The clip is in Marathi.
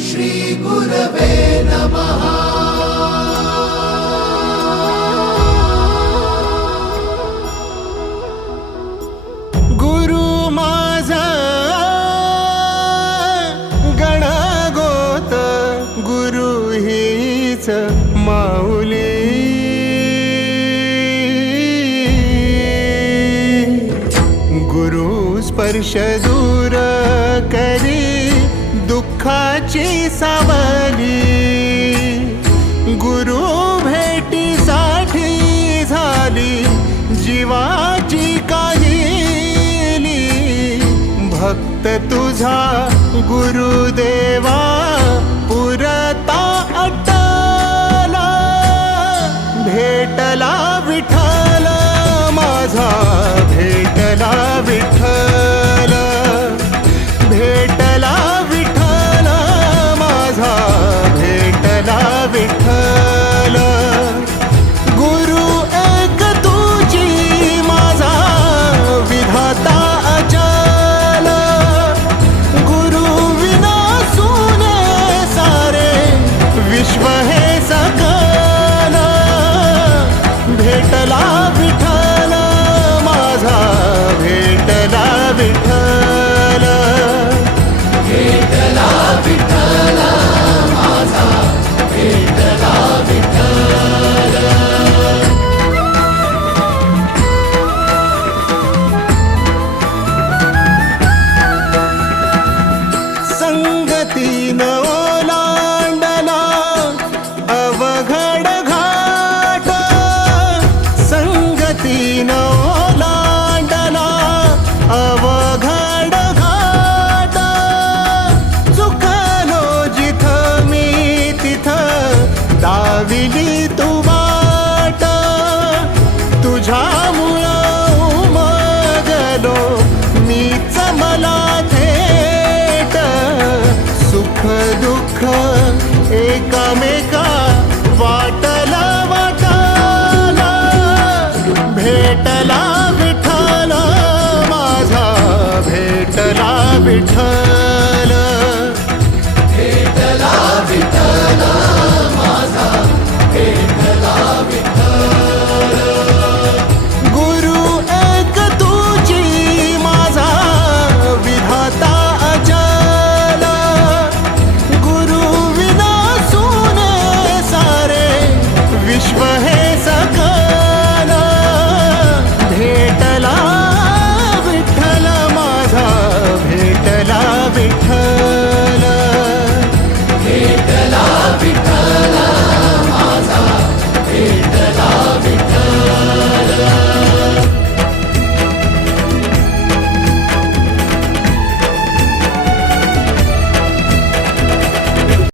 श्री गुरवे नमः। गुरु माझा गणगोत, गुरु हीच माऊली। गुरु स्पर्श दूर करी दुःखाची सावली। गुरु भेटीसाठी झाली जीवाची काहिली। भक्त तुझा गुरुदेवा पुरता अटला। भेटला विठ्ठल माझा, भेटला विठ्ठल, भेटला विठ्ठल माझा, भेटला विठ्ठल। गुरु एक तुझी माझा विधाता अचल। गुरु विना सुने सारे विश्व हे सकल। भेटला विठ्ठल माझा, भेटला विठ्ठल, भेटला विठ्ठल माझा, भेटला विठ्ठल। संगतीन ओलांडला अवघड घाट। संगतीन ओलांडला अवघड घाट। चुकलो जिथं मी तिथं दाविली तू